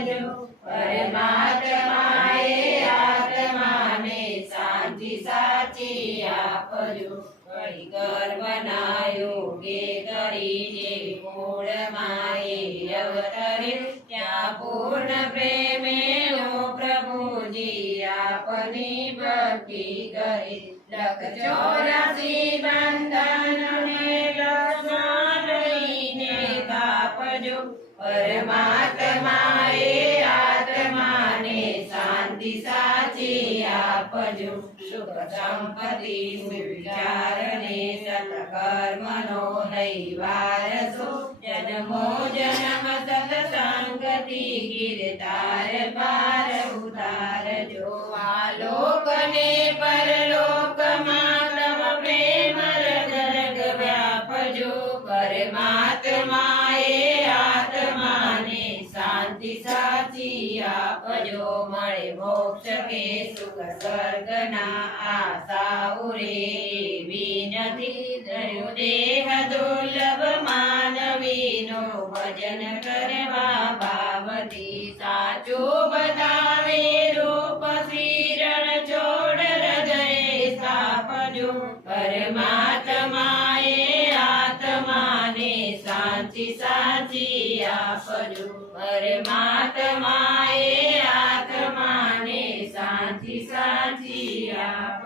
આપજો પરમાત્માએ આત્માને શાંતિ સાચી આપજો વળી ગર્ભના યોગે કરીને મૂળમાએ અવતરે ત્યાં પૂર્ણ પ્રેમે પ્રભુજી આપની ભક્તિ કરે લખ 84 બંધનને લક્ષમાં લઈને કાપજો પરમાત્માએ આત્માને શાંતિ સાચી આપજો સુખ સંપત્તિ વિચારને સત્કર્મનો લઈ વારસો જન્મો જન્મ સત્સંગતિ ગિરધાર પાર ઉતારજો આલોકને પરલોકમાં તમ પ્રેમ રગ વ્યાપજો પરમાત્માએ આત્માને શાંતિ સાચી આપજો મળે મોક્ષ કે સુખ સ્વર્ગના આશાઓ રે એવી નથી ધર્યો દેહ દુર્લભ માનવીનો ભજન કરવા ભાવથી સાચું બતાવે રૂપ શ્રીરણ છોડ હૃદય સ્થાપજો પરમાત્માએ આત્માને શાંતિ સાચી આપજો પરમાત્માએ આત્માને શાંતિ સાચી આપજો।